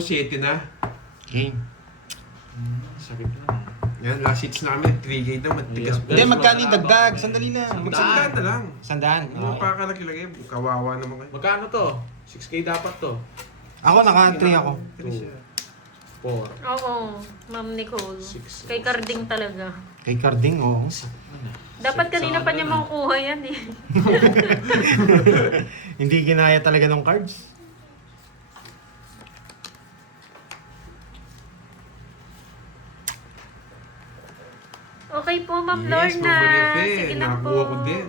7 na. Okay. Sakit na. Yan, last hits namin. 3K na, matigas po. Hindi, magkano yung dagdag? Sandali lang. Magsandaan na lang. Sandaan. Hindi mo pa kalaki-laki. Kawawa naman kayo. Magkano to? 6K dapat to. Ako, naka-3 ako. 4. Oo, Ma'am Nicole. Six. Kay Carding talaga. Kay Carding, oo. Dapat kanina pa niya makukuha yan eh. Hindi ginaya talaga ng cards. Okay po, Ma'am Yes, Lorna. Ma'am Sige lang po. Nakakuha ko din.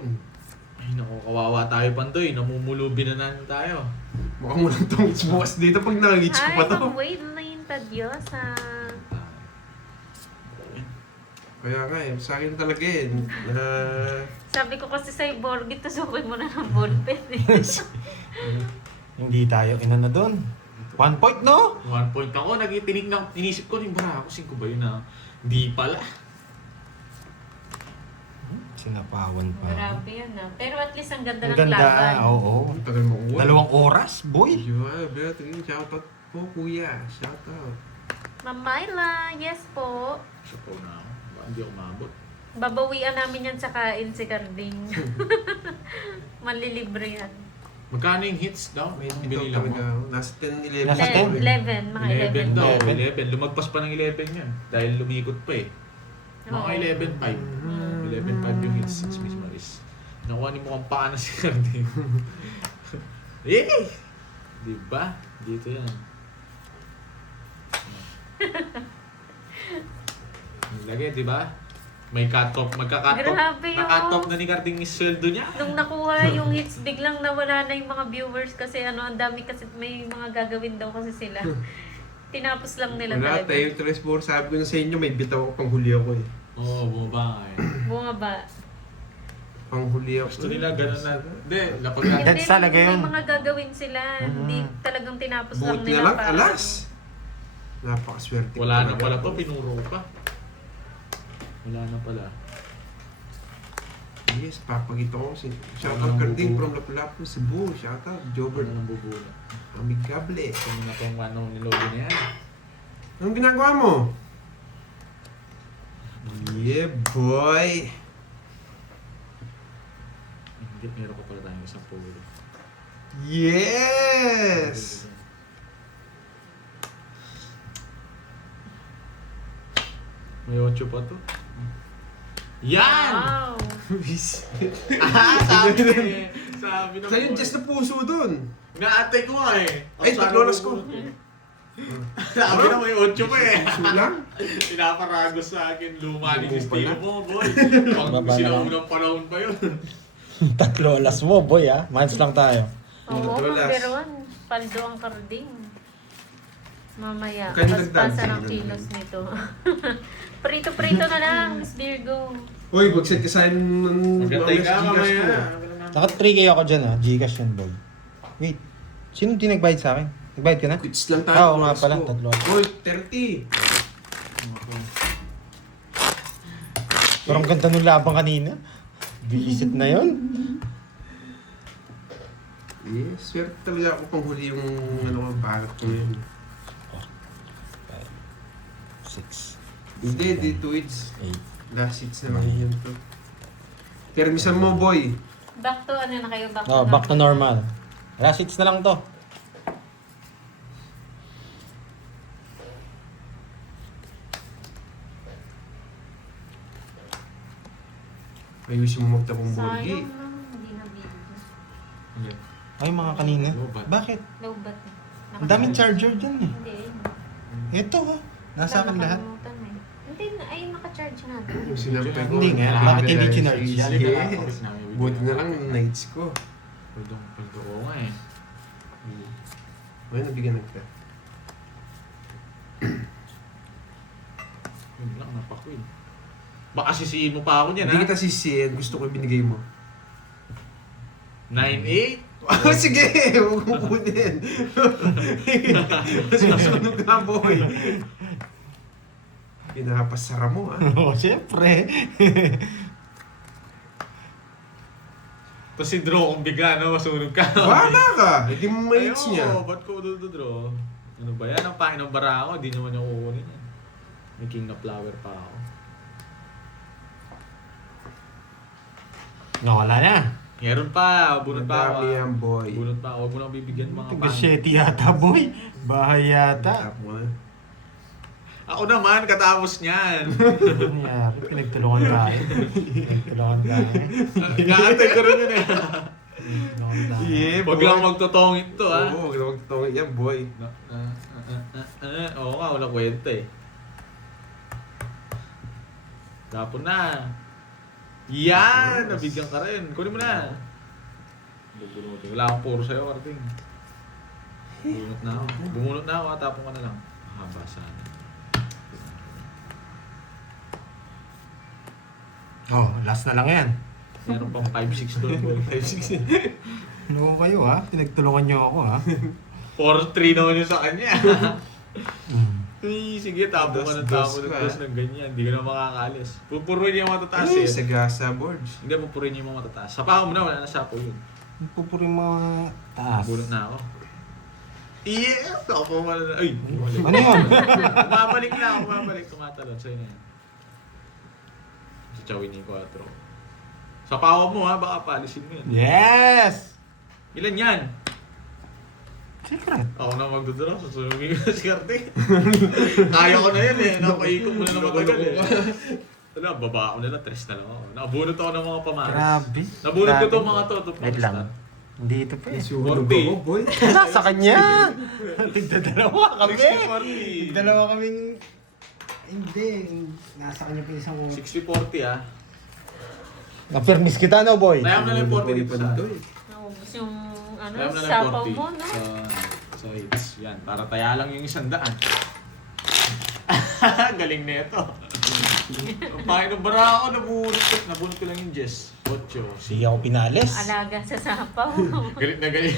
Ay naku, kawawa tayo Pandoy. Namumulubi na natin tayo. Mukhang walang tongits bukas dito pag nakagits ko Hi, pa to. Ma'am Wayne Tadiosa. Kaya nga eh, sa akin talaga eh. Sabi ko kasi sa'yo, Borgit, tusukin mo na ng ballpen eh. Hindi tayo inano doon. 1 point, no? 1 point ako. Tinignan, inisip ko rin bara ako. 5 ba yun na? Hindi pala. Sinapawan pa. Grabe yan ah. Pero at least ang ganda Ang ng ganda, laban. oo. Ang tagal mo uwan. 2 oras, boy. Yeah, Beatrice, shoutout po kuya. Shoutout. Ma'am Myla, yes po. Siya po na ako. Ba, hindi ako maabot. Babawian namin yan sa kain si Carding. Manlilibre yan. Magkano yung hits daw? May Ang bitaw binila mo? talaga. Nasa 10, 11. Nasa 10? 11, mga 11 daw. 11. 11. Lumagpas pa ng 11 yan. Dahil lumikot pa eh. Mga Oo. 11.5. 11.5 yung hits. 6 Miss Maris. Nakuha ni mukhang paa na si Carding. Yay! Diba? Dito yan. Lagi, diba? May cut-off. Magka-cut-off. Grabe yun. Na-cut-off na ni Carding yung sweldo niya. Nung nakuha yung hits, biglang nawala na yung mga viewers kasi ang dami kasi may mga gagawin daw kasi sila. Tinapos lang nila Wala, talaga. tayo, Tres Bor, sabi ko na sa inyo, may bitaw ako, panghuli ako eh. Oo, bumaba nga eh. Bunga ba? Panghuli ako. Gusto nila ganun na. Hindi, napag That's talaga may yun. mga gagawin sila. Hindi talagang tinapos lang Buti nila. na lang, para- alas. Napakaswerte. ko Wala na talaga. pala to, pinuro pa. Wala na pala. Yes, papagito ko. Shoutout Carding from Lapu-Lapu, Cebu. Shoutout, Jobert. Wala nang bubula. Amigable. Kung na tong manong nilogo na yan. Anong ginagawa mo? Yeah, boy. Hindi, meron pa pala tayong isang pulo. Yes! May 8 pa to. Yan! Wow! Sabi na eh. Sabi na Sa'yo, just na puso dun. Naatay ko nga eh. Ay, tatlonas ko. Sabi na may 8 pa eh. Puso lang? Pinaparagos sa akin. Luma ni Oo estilo pala. mo, boy. Pag Baba na sinaunang panahon pa yun. 3 alas mo, boy, ah. Months lang tayo. Oo, Madulas. number 1. Paldo ang Carding. Mamaya, Kaya paspasa nagdagdag. ng kilos nito. Prito-prito na lang, Miss Virgo. Uy, mag-set ka sa akin ng Magantay ka Gcash mamaya. ko. Naka 3K ako dyan, ah. Gcash yan, boy. Wait. Sino di nagbayad sa akin? Nagbayad ka na? Quits lang tayo. Oo nga oras pala, ko. tatlo. Uy, 30. Parang ganda nung labang kanina. Visit na yon. Yes, swerte talaga ako panghuli yung ano, barat ko yun. 6. Hindi, dito it's 8. last hits na lang yun to. Kermisan mo, boy. Back to ano na kayo? Back to Oh, back to normal. Last hits na lang to. Ayusin mo magtapong burgi. Sayang lang, hindi na video. Ay, mga kanina. Lobat. Bakit? Low bat. Ang daming charger dyan eh. Hindi. Ito ha. Nasa akin lahat. Nakalimutan eh. Hindi, ay naka-charge na doon. Yung sinampay ko. Hindi nga, bakit hindi chinarge yan? Yes. Buti na lang yung nights ko. Paldo ko nga eh. Ay, nabigyan ng ka. Yun lang, napakwin. Baka sisihin mo pa ako niyan, Hindi ha? kita sisiyan. Gusto ko yung binigay mo. 9-8? Oh, sige! Huwag mo kunin. Mas masunog ka, boy. Pinapasara mo, ah. Oo, syempre. Tapos si Draw kung bigla na masunog ka. Bahala ka! Hindi mo ma-hits niya. Ba't ko draw? Ano ba yan? Ang pangin ng bara ako. Di naman yung kukunin yan. May king na flower pa ako. Nawala na. Meron pa. Bunot pa ako. Madami yan, boy. Bunot pa ako. Huwag mo lang bibigyan ng mga Tiga pangit. 7 yata, boy. Bahay yata. Tap mo. Ako naman, katapos niyan. Ano nangyari? Pinagtulungan tayo. Pinagtulungan tayo. Inaantay ko rin yun eh. Pinagtulungan tayo. Yeah, Huwag lang magtotongit to ha. Oo, huwag na magtutungin yan, boy. Oo nga, walang kwenta eh. Tapon na. Yan! Nabigyan ka rin. Kunin mo na. Bubunutin. Wala akong puro sa'yo, Karting. Bunot na ako. Bumunot na ako, tapon ka na lang. Mahaba sana. Oh, last na lang yan. Meron pang 5-6 doon. 5-6. Ano kayo ha? Pinagtulungan niyo ako ha? 4-3 naman yun sa kanya. Mm. Uy, sige, tapon ka ng tapon ng dos ng ganyan. Hindi ka na makakalis. Pupuruin niyo yung matataas eh. Sagasa boards. Hindi, pupuruin niyo yung mga matataas. Sapahan mo na, wala na sapo yun. Pupuri mga taas. Bunot na ako. Yes! Ako po na. Ay! Ano yun? Bumabalik na ako, bumabalik. Tumatalon. Sa'yo na yan. Sa Chawin ni 4. Sapawan mo ha, baka palisin mo yan. Yes! Ilan yan? Secret. Ako na magdodoro, susumingin ko si Karte. Kaya ko na yan eh, napaikot mo na naman agad eh. Wala, baba ako nila, 3 na lang ako. Nakabunot ako ng mga pamaras. Grabe. Nabunot ko Grabe. itong mga to. Wait lang. Dito pa eh. Sunog 40. ako, boy. Nasa kanya! Tigdadalawa kami! 60-40. Tigdalawa kaming... Hindi. Nasa kanya pa isang... 60-40 ah. Na-permis kita no, boy? Kaya mo na lang 40 Boy dito pa sa dito akin. eh. Naubos yung ano, Kaya mo na lang sapaw 40 mo, no? sa hits. Yan, para taya lang yung 100. Galing na ito. Ang pangin ng bara ako, nabunot ko lang yung Jess. 8. Sige ako pinalis. Alaga sa sapaw. Galit na galit.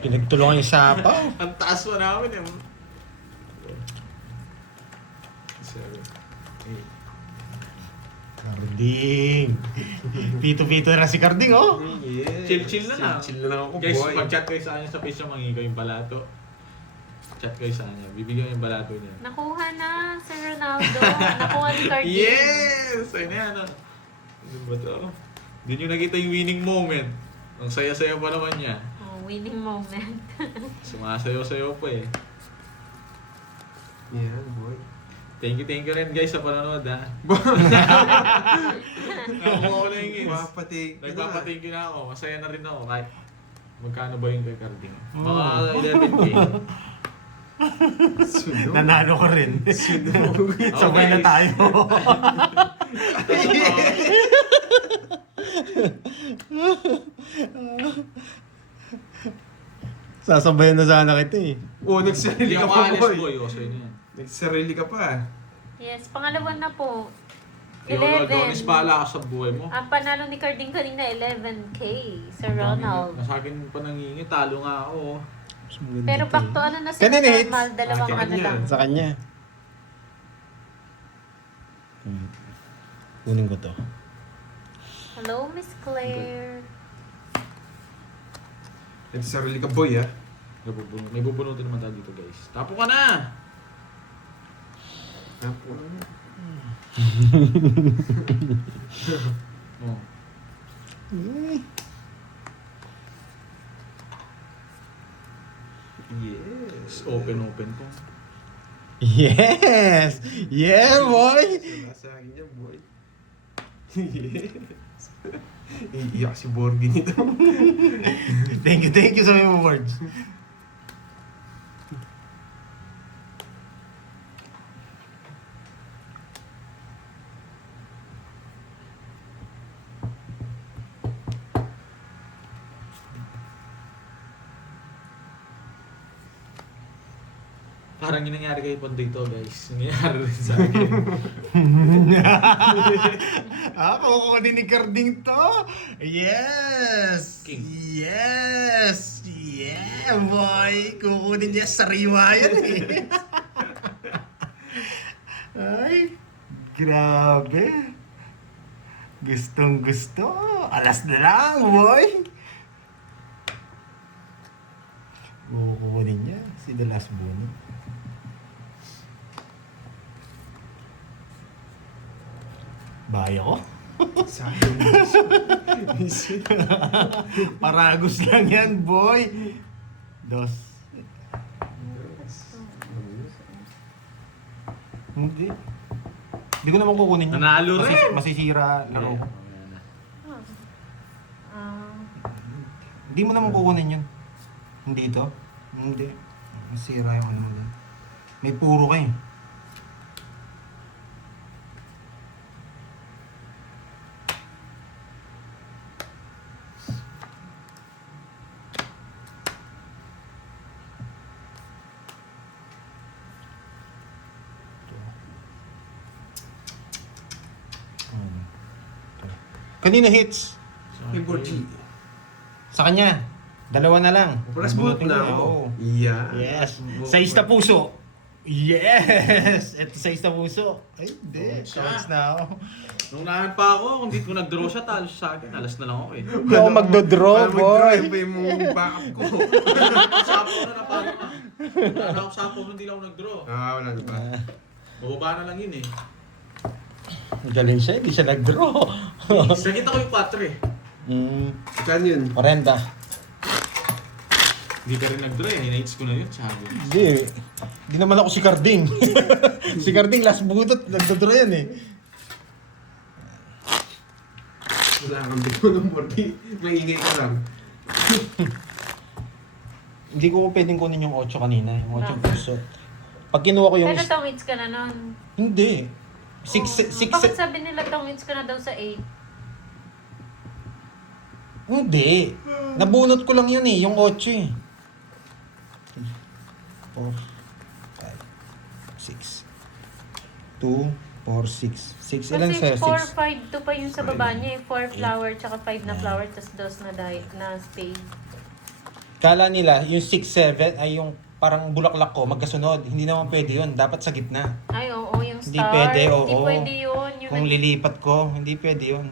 Pinagtulungan yung sapaw. Ang taas pa namin eh. 7, 8. Carding. Pito-pito na si Carding, oh. Yeah. Chill-chill na lang. Chill na lang ako, Guys, boy. mag-chat kayo sa kanya sa page niya, mangingi ko yung balato. Chat kayo sa kanya, bibigyan ko yung balato niya. Nakuha na si Ronaldo. Nakuha ni Cardin. Yes! Ayun na yan. Ano ba ito? Hindi nyo nakita yung winning moment. Ang saya-saya pa naman niya. Oh, winning moment. Sumasayaw-sayaw pa eh. Yeah, boy. Thank you rin guys sa panonood ha. Nakuha ko na yung hits. Nagpapathank you na ako. Masaya na rin ako kahit magkano ba yung kay Carding. Mga 11K. Sunog. Nanalo ko rin. Sunog. Sabay na tayo. Sasabayan na sana kita eh. Oh, Hindi nagsarili ka ako pa, alis boy. boy. O, sa'yo na yan. Nagsarili ka pa. Yes, pangalawa na po. Ikaw, Adonis, 11. bahala ka sa buhay mo. Ang panalo ni Carding kanina, 11K. Sir Ronald. Sa akin pa nangingi, talo nga ako. Pero back to ano na si Kanina hits. normal, dalawang Ah, ano kanya. lang. Sa kanya. Kunin ko to. Hello, Miss Claire. Nagsarili ka, boy, ah. May bubunutin naman tayo dito guys. Tapo ka na! Oh. Yes. Open ko. Yes! Yeah, boy! Wala sa akin yan, boy. Yes. Iiyak si Borgi nito. Thank you sa mga words. Parang yung nangyari kay Pandito guys. Yung nangyari rin sa akin. Kukunin ni Carding to! Yes! King. Yes! Yeah, boy! Kukunin niya sariwa yan eh. Ay, grabe. Gustong gusto. Alas na lang, boy! Kukunin niya. Si The Last Bunny. Baya ko? Sayang. Paragos lang yan, boy. Dos. Hindi. Hindi ko naman kukunin yun. Nanalo rin. Masisira laro ko. Ah, Hindi mo naman kukunin yun. Hindi ito. Hindi. Masira yung ano mo dun. May puro kayo. Kanina hits. Kay Borgie. Sa kanya. Dalawa na lang. Plus bullet na Oo. ako. Yeah. Yes. Sais na puso. Yes! Ito sais na puso. Ay, hindi. Chance na ako. Nung nahan pa ako, kung di ko nag-draw siya, talo siya sa akin. Alas na lang ako eh. Hindi ako magdodraw, Para mag-draw, boy. iba yung backup ko. Sapo na paano na. Wala na ako sapo, hindi lang ako nag-draw. Wala na ba? Bababa na lang yun eh. Galing siya, hindi siya nag-draw. Sakita ko yung 4 eh. Saan yun? 40. Hindi ka rin nag-draw eh. Hinates ko na yun, sabi. Hindi. Hindi naman ako si Carding. Si Carding last butot, nagdodraw yan eh. Wala kang bito ng Borgie. Maingay ka lang. Hindi ko pwedeng kunin yung 8 kanina, yung 8 puso. Pag kinuha ko yung... pero tong-hits ka na nun. Hindi. Bakit sabi nila tong-hits ka na daw sa 8? Hindi. Nabunot ko lang yun eh, yung 8 eh. 4, 5, 6, 2, 4, 6. 6 ilan Kasi sa'yo? 4, 5, 2 pa yung sa baba niya eh. 4 flower, tsaka 5 na flower, tas 2 na spade. Kala nila, yung 6, 7 ay yung parang bulaklak ko, magkasunod. Hindi naman pwede yun. Dapat sa gitna. Ay, oo, yung star. Hindi pwede, oo. Hindi pwede yun. Yung Kung lilipat ko, hindi pwede yun.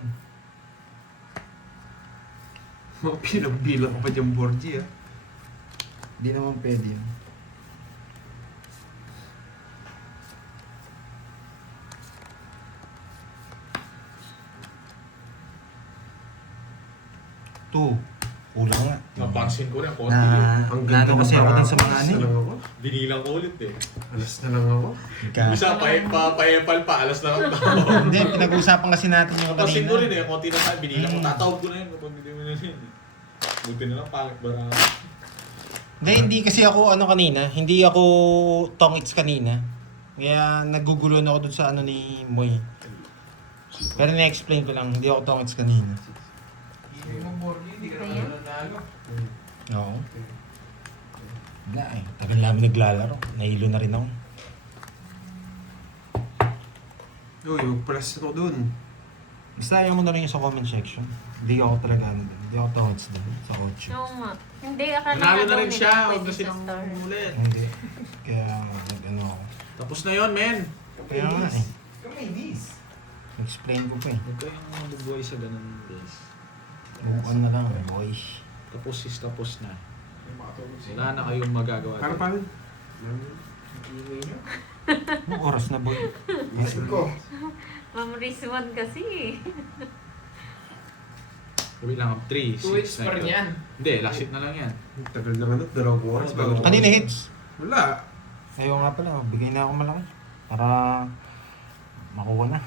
Pinagbilang ko pa dyan Borgie ah. Hindi naman pwede yun. Two. Kulang nga. Napansin ko rin, konti Na, yun. nano kasi ako din sa mga ano Alas na lang ako. Binilang ko ulit eh. Alas na lang ako. Bisa, pa-epal pa, alas na lang ako. Hindi, pinag-uusapan kasi natin yung Napansin ko rin kanina. eh, konti na tayo, binilang ko. Mm. Tatawag ko na yun kapag hindi mo na yun. Buti na lang, pangit ba na. Hindi kasi ako ano kanina, hindi ako tongits kanina. Kaya nagugulo na ako dun sa ano ni Moy. Pero na-explain ko lang, hindi ako tongits kanina. Hindi mo Borgie, hindi ka Ayan. naman nanalo. Oo. Wala eh. Tagal namin naglalaro. Nahilo na rin ako. Uy, mag-plus ako dun. Basta ayaw mo na rin yung sa comment section. Hindi ako talaga ano dun. Hindi ako tongits dun sa coach. Oo nga. Hindi, akala Nanalo nga na daw rin nila siya, huwag pwede na sa silang star. ulit. Hindi. Kaya ano ako. Tapos na yun, men. Kaya nga eh. Kamay Explain ko pa eh. Huwag kayong mabubuhay sa ganun, guys. Bukan na lang boy. Tapos na. Wala na kayong magagawa. Para paano? Anong oras na boy? Isip ko. Ma'am Rizwan kasi. Uwi lang, 3, 6, 2 weeks pa rin yan. Hindi, last hit na lang yan. Tagal na ano, 2 oras bago. Kanina hits. Wala. Ayaw nga pala, bigay na ako malaki. Para makuha na.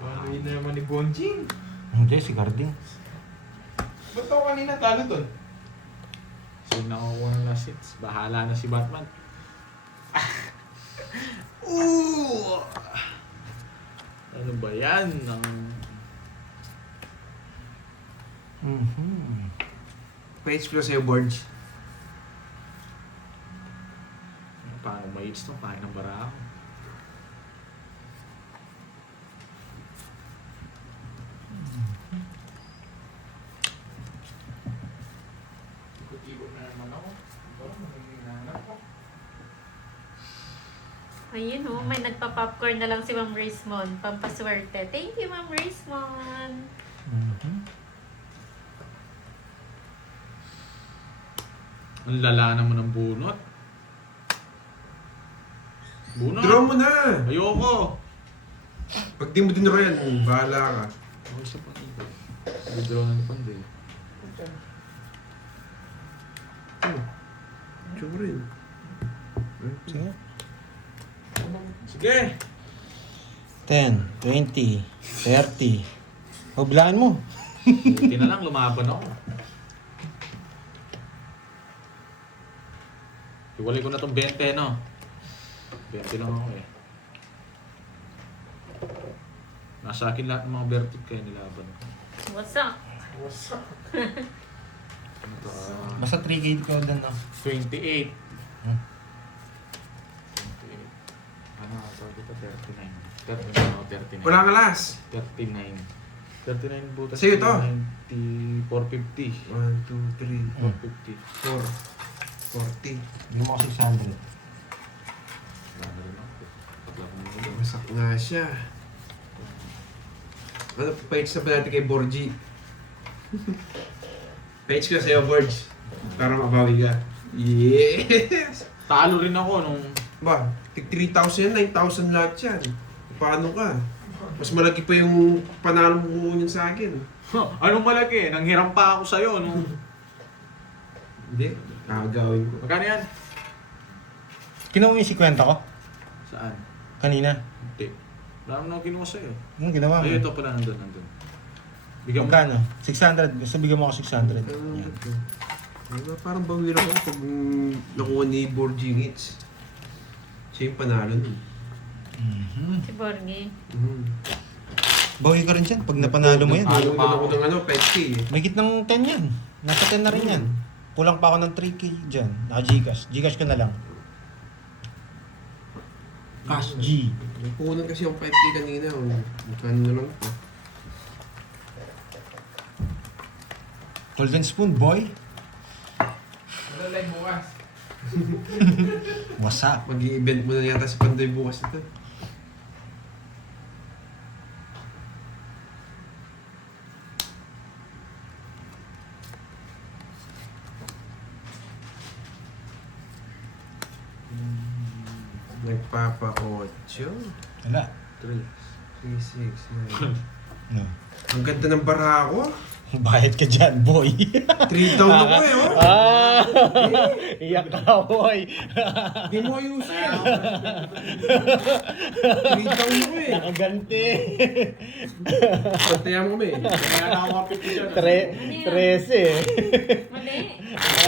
Ano yun naman ni Bonjing? Hindi, si Carding. Ba't ako kanina talo dun? So, nakukuha ng last hits. Bahala na si Batman. Ooh! Ano ba yan? Pa-HP ko sa'yo, Borge. Paano may hits to? Paano ng bara ako? Ikot-ikot na naman ako. Parang nanginginan ako. Ayun oh, may nagpa-popcorn na lang si Ma'am Rizmon. Pampaswerte. Thank you, Ma'am Rizmon. Ang lala naman ng bunot. Bunot! Draw mo na! Ayoko! Pag di mo dinro yan, bahala ka. Ako sa panday. Withdraw na ni Panday. Tsura rin. Sige. Sige! 10, 20, 30. Hubilaan mo. Hindi na lang, lumaban ako. Iwalay ko na tong 20, no? 20 lang ako eh. Nasa akin lahat ng mga bertik kaya nilaban ko. What's up? Ano to? Basta 3K ko doon, no? 28. Hmm. 28. Ano ito? Dito 39. 39 ako, 39. Wala ka last. 39. 39 butas. Sa'yo to? 90, 450. 1, 2, 3, 450. 4, 40. Bigyan mo ako 600. Wala na rin ako. Pagla ko nila. Masak nga siya. Ano, page na ba natin kay Borgie? Page ko sa'yo, Borge. Para mabawi ka. Yes! Talo rin ako nung... Ba, tig 3,000 yan, 9,000 lahat yan. Paano ka? Mas malaki pa yung panalo mo yun sa akin. Anong malaki? Nanghiram pa ako sa'yo nung... Hindi, kakagawin ko. Magkano yan? Kinuha mo yung 50 ko? Saan? Kanina. Hindi. Wala naman ako kinuha sa'yo. Anong ginawa mo? Ay, ito pala nandun. Bigyan mo. Magkano? 600. Basta bigyan mo ako 600. Ano Yan. ito? Diba, parang bawir ako pag nakuha ni Borgie yung hits. Siya yung panalo nun. Si Borgie. Bawi ka rin dyan pag napanalo mo yan. Talo pa ako ng ano, 5K eh. May ng 10 yan. Nasa 10 na rin yan. Kulang pa ako ng 3K dyan. Naka-Gcash. Gcash ko na lang. Cash G. Nakunan kasi yung 5K kanina. Magkano na lang ito. Golden Spoon, boy. Wala live bukas. What's up? Mag-i-event mo na yata si Pandoy bukas ito. Nagpapa-8. Wala. 3, 6, 9. No. Ang ganda ng bara ko. Bayad ka dyan, boy. 3 down ako eh, oh. Iyak ka, boy. Di mo ayusin. 3 down ako eh. Nakaganti. Patayan mo kami. Kaya na ako kapit ko dyan. 13. Mali.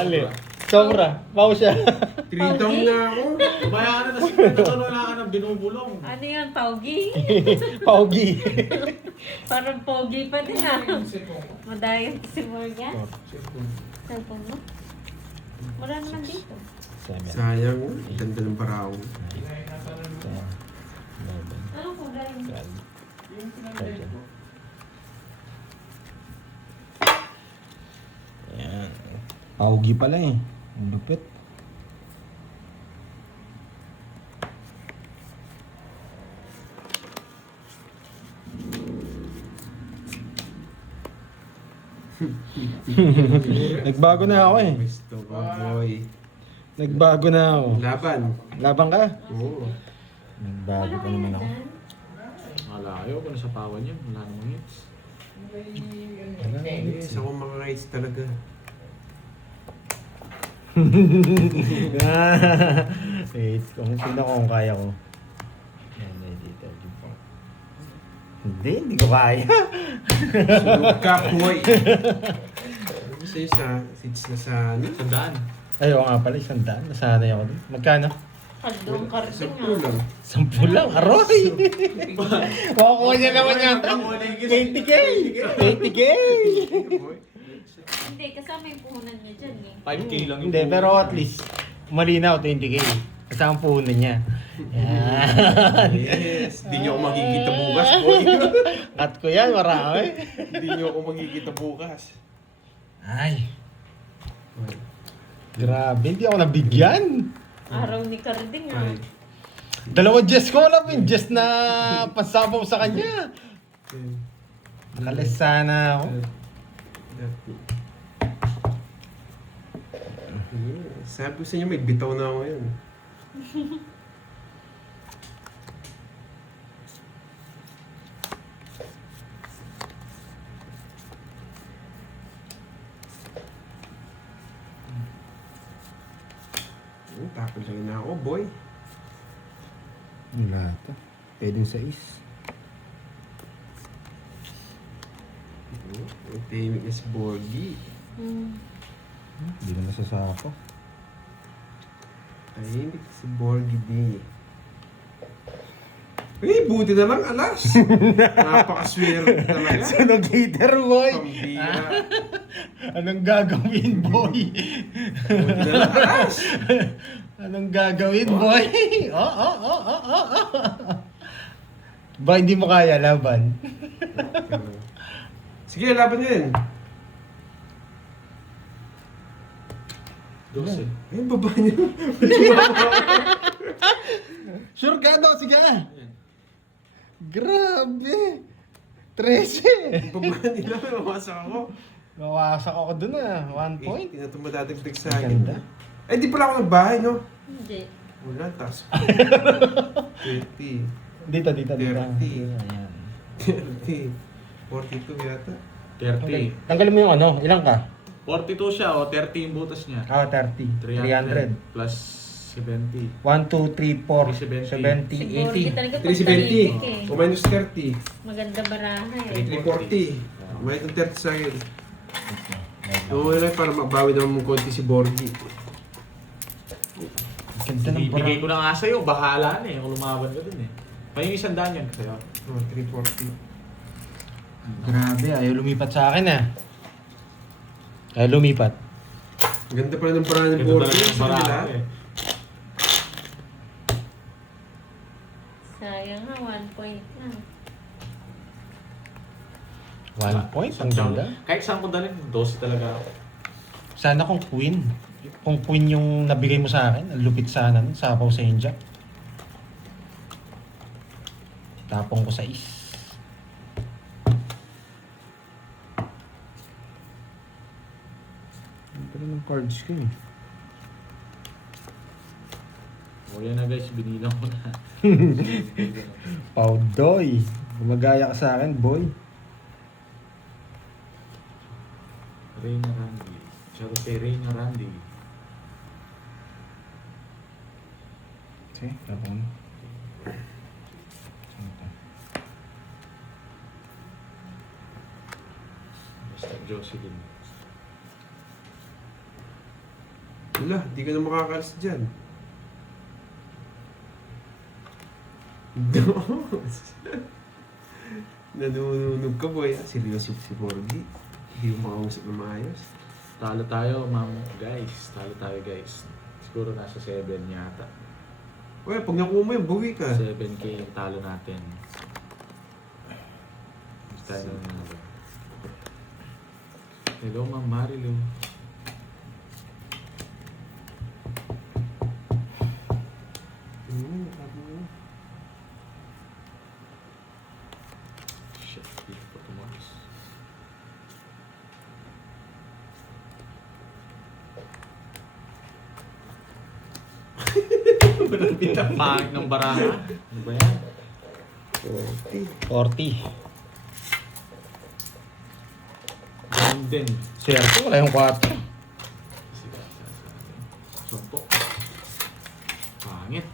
Ali. Sobra. Pau siya. 3 down na ako. Kumayakan na si Penta doon, wala ka nang binubulong. Ano yan, Paugi? Paugi. Parang Pogi pa din ah. Madayon si Morgan. Cellphone mo? Wala naman dito. Sayang, oh. Ganda ng bara ko. Anong kulay mo? Yan. Paugi pala eh. Ang lupit. Nagbago na ako eh. Gusto ko, boy. Nagbago na ako. Laban. Laban ka? Oo. Nagbago pa naman ako. Wala, ayaw ko na sa pawan yun. Wala namang hits. Yes, ako mga rights talaga. Wait, kung sino kung kaya ko. Yan, dito. Hindi ko kaya. Sunod ka, boy. Ano sa'yo sa seats na sa ano? Sandaan. Ayaw nga pala, 100. Nasanay ako dun. Magkano? Kaldong karting 10 lang. 10 lang, aroy! Makukuha niya naman yata. 20K! 20K! Hindi, kasama yung puhunan niya dyan eh. 5K lang yung Hindi, pero at least, malinaw, 20K. Kasama puhunan niya. Yan. Yes, di nyo ako makikita bukas, boy. Cut ko yan, marami. Hindi nyo ako makikita bukas. Ay, grabe, hindi ako nabigyan. Araw ni Carding ah. 5, Dalawa Jess ko alam, yung Jess na pansabaw sa kanya. 10, Nakalis sana ako. 11, 12. Sabi ko sa inyo, may bitaw na ako yun. Tapos lang na ako, boy. Wala ito. Pwedeng sa is. Ang timing is Borgie. Hindi na nasasako. Tahimik si Borgie D. Eh, buti na lang alas. Napakaswerte talaga. Sunod later, boy! Pambira. Anong gagawin, boy? Buti na lang alas. Anong gagawin, boy? Ba, hindi mo kaya laban? Sige, laban nyo yun. 12. Ayun, baba niyo. Sure ka daw, sige. Grabe. 13. Baba nila, mawasak ako. Nawasak ako dun 1 point. Hindi na ito madadagdag sa Ang akin. ganda. Eh, di pala ako nagbahay, no? Hindi. Wala, taas. 20. Dito. 30. Ayan. 30. 42 yata. 30. Tanggalin mo yung ano, ilang ka? 42 siya o 30 yung butas niya. 30. 300. plus 70. 1, 2, 3, 4, 70, Si Borgie 80. talaga 370. O minus 30. Maganda baraha eh. 340. May itong 30 sa akin. So, wala para mabawi naman mong konti si Borgie. Ganda ng Ibigay ko barang. na nga sa'yo, bahala na eh. Kung lumaban ka dun eh. Pa yung 100 yan kasi. Oh, 340. Grabe, ayaw lumipat sa akin Ayaw lumipat. Ganda pala ng paraan ng Ganda Borgie. talaga ng Sa baraha kanila. eh. Sayang ha, 1 point lang. 1 point, ang ganda. Kahit saan ko dalhin, 12 talaga ako. Sana kung queen. Kung queen yung nabigay mo sa akin, ang lupit sana nun, sapaw sa India. Tapong ko sa is. Ang ganda ng cards ko eh. O yan na guys, binilang ko na. Paudoy. Gumagaya ka sa akin, boy. Reyna Randy. Shout out kay Reyna Randy. Okay, tapong. Basta Jocelyn. Wala, di ka na makakalis dyan. Nanununog ka, boy. Seryoso si Borgie. Hindi mo makausap na maayos. Talo tayo, ma'am. Guys, talo tayo guys. Siguro nasa 7 yata. Well, pag nakuha mo yun, buwi ka. 7K yung talo natin. Gusto tayo na. Hello, Ma'am Marilu. Sabi mo. Shit, hindi ko pa tumakas. Pangit ng baraha. Ano ba yan? 40. Ganun din. Swerte, wala yung 4. Sumpo. Pangit.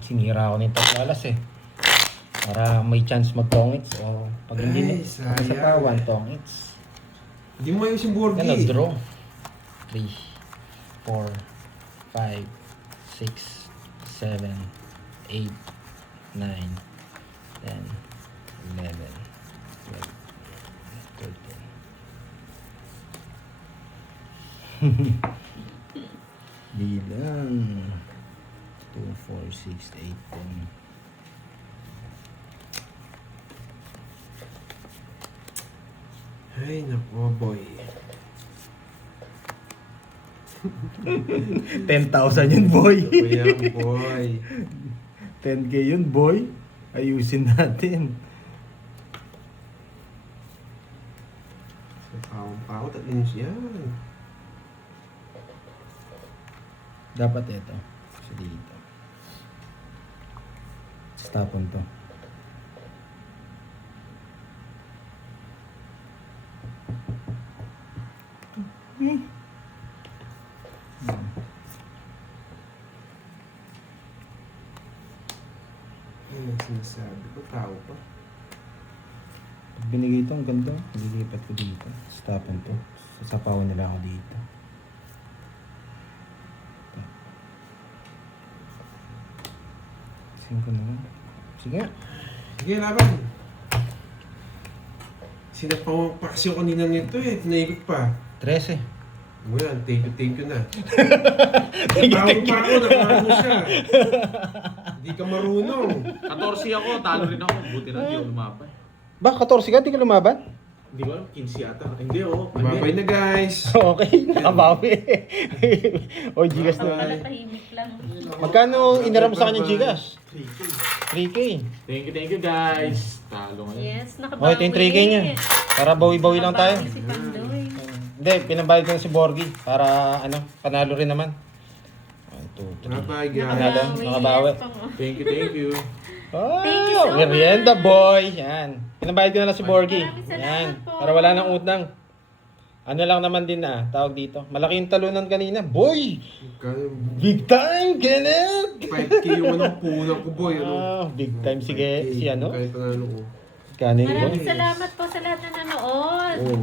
Sinira ako ng tatlalas eh. Para may chance mag-tongits. O pag hindi na, Ay, sayang. isa pa, 1 tongits. Hindi mo ayos yung Borgie. Ano, draw. 3, 4, 5, 6, 7, 8, 9, 10, 11, 12, 13. Bilang. 2, 4, 6, 8, 10. Ay, nako, boy. 10,000 yun, boy. Kuya, boy. 10K yun, boy. Ayusin natin. So, pawang-paw. Yan. Dapat ito. Kasi dito. Stopon to. Yan ang sinasabi ko. Tao pa. Pag binigay ito, ang ganda. Nililipat ko dito. Stopon to. Sasapawan nila ako dito. Sing ko na lang. Sige nga. Sige, laban. Sinapaw pa kasi ako kanina nito eh. Naikot pa. 13. O yan, thank you na. Tawag pa ako, nakakano siya. Hindi ka marunong. 14 ako, talo rin ako. Buti na hindi ako lumapay. Ba, 14 ka? Di ka lumaban? Hindi ko alam, 15 yata. Hindi oh. Bye-bye na guys. Okay, nakabawi. O, Gcash na. Wala, tahimik lang. Magkano inaram mo sa kanya Gcash? 3K. 3K. Thank you guys. Talo ngayon. Yes, nakabawi. Okay, ito yung 3K niya. Para bawi-bawi lang tayo. Nakabawi si Pandoy. Hindi, pinabayad ko na si Borgie para ano, panalo rin naman. 1, 2, 3. Bye-bye guys. Panalo, nakabawi. Yes, pang- Thank you. Oh, Thank you so merienda much. boy. Yan. Pinabayad ko na lang si Borgie. Maraming salamat Yan. po. Para wala nang utang. Ano lang naman din tawag dito. Malaki yung talunan kanina. Boy! Big time, Kenneth! 5K yung anong punan ko boy. Ano? Big time. Sige, 5K, si ano? Kahit panalo ko. Kanin Maraming ko. salamat po sa lahat na nanood. Oh.